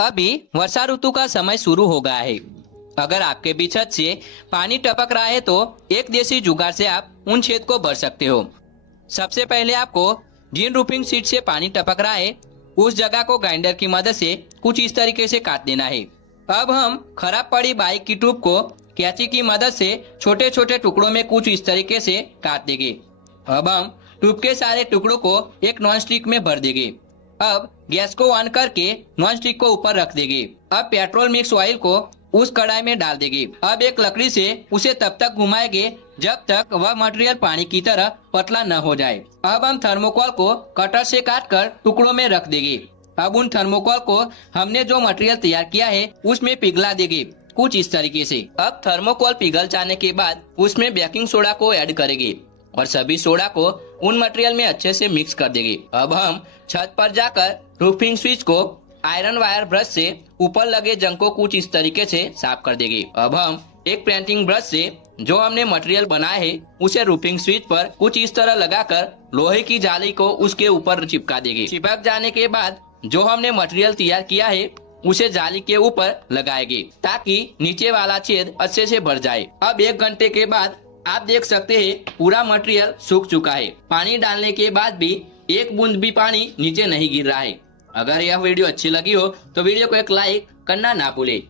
अभी वर्षा ऋतु का समय शुरू हो गया है। अगर आपके भी छत से पानी टपक रहा है तो एक देसी जुगाड़ से आप उन छेद को भर सकते हो। सबसे पहले आपको जिन रूफिंग शीट से पानी टपक रहा है उस जगह को ग्राइंडर की मदद से कुछ इस तरीके से काट देना है। अब हम खराब पड़ी बाइक की ट्यूब को कैंची की मदद से छोटे छोटे टुकड़ों में कुछ इस तरीके से काट देंगे। अब हम ट्यूब के सारे टुकड़ों को एक नॉन स्टिक में भर देंगे। अब गैस को ऑन करके नॉन स्टिक को ऊपर रख देंगे। अब पेट्रोल मिक्स ऑयल को उस कढ़ाई में डाल देंगे। अब एक लकड़ी से उसे तब तक घुमाएंगे जब तक वह मटेरियल पानी की तरह पतला न हो जाए। अब हम थर्मोकोल को कटर से काटकर टुकड़ों में रख देंगे। अब उन थर्मोकोल को हमने जो मटेरियल तैयार किया है उसमें पिघला देंगे कुछ इस तरीके से। अब थर्मोकोल पिघल जाने के बाद उसमें बेकिंग सोडा को ऐड करेंगे और सभी सोडा को उन मटेरियल में अच्छे से मिक्स कर देंगे। अब हम छत पर जाकर रूफिंग स्विच को आयरन वायर ब्रश से ऊपर लगे जंग को कुछ इस तरीके से साफ कर देंगे। अब हम एक पेंटिंग ब्रश से जो हमने मटेरियल बनाया है उसे रूफिंग स्विच पर कुछ इस तरह लगाकर लोहे की जाली को उसके ऊपर चिपका देंगे। चिपक जाने के बाद जो हमने मटेरियल तैयार किया है उसे जाली के ऊपर लगाएंगे ताकि नीचे वाला छेद अच्छे से भर जाए। अब 1 घंटे के बाद आप देख सकते हैं पूरा मटेरियल सूख चुका है। पानी डालने के बाद भी एक बूंद भी पानी नीचे नहीं गिर रहा है। अगर यह वीडियो अच्छी लगी हो तो वीडियो को एक लाइक करना ना भूले।